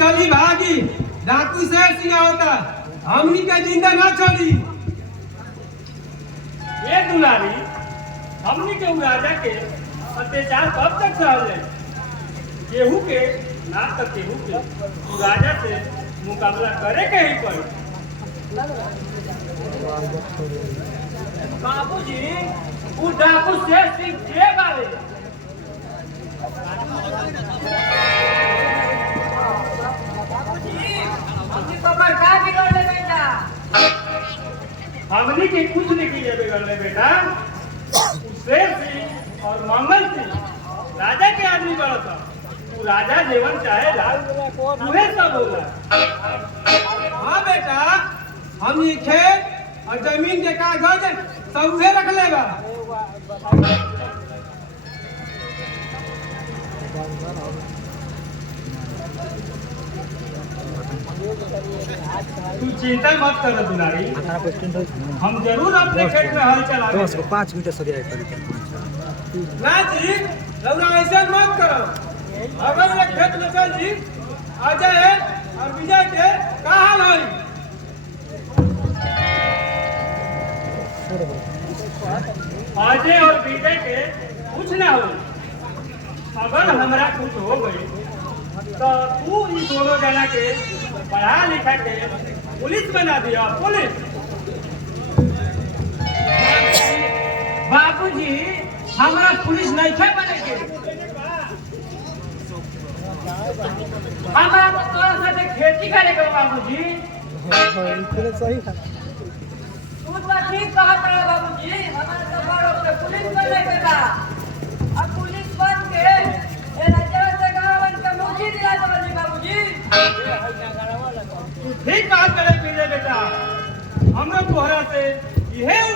चली भागी डाकू शेर सिंह होता हमनी के जिंदा ना छोड़ी। ये दुलारी हमनी के राजा के अत्याचार कब तक सहल जाए? केहू के ना तो केहू के राजा से मुकाबला करे के ही पड़े। बाबूजी वो डाकू शेर सिंह के बारे हमनी के कुछ नहीं किए बिगड़ने बेटा। शेर सिंह और मंगल सिंह राजा के आदमी बड़ा था। तू राजा जीवन चाहे तुम्हें सब बोला। हाँ बेटा हमनी खेत और जमीन के कागज सबे रख लेगा। तू चिंता मत कर दुलारी, हम जरूर अपने खेत में हल चलाएंगे। 5 मीटर सरिया ना जी लौरा ऐसे मत करो। अगर ये खेत में चल जी अजय और विजय के का हाल होई? अजय और विजय के कुछ ना हो। अगर हमारा कुछ हो गई तो तू इन दोनों जना के पढ़ा लिखा के पुलिस बना दिया। पुलिस बाबूजी हमारा पुलिस नहीं थे बने के। हमारा तो तोरा साथे खेती करे के बाबूजी। सही है। तू तो ठीक कहत है बाबूजी। हमारा तो बड़ो के पुलिस बने के बा। अब पुलिस बन के ए राजा से गावन के मुखी दिला देबे बाबूजी। ठीक बात करे विजय बेटा। हम लोग तोहरा से यह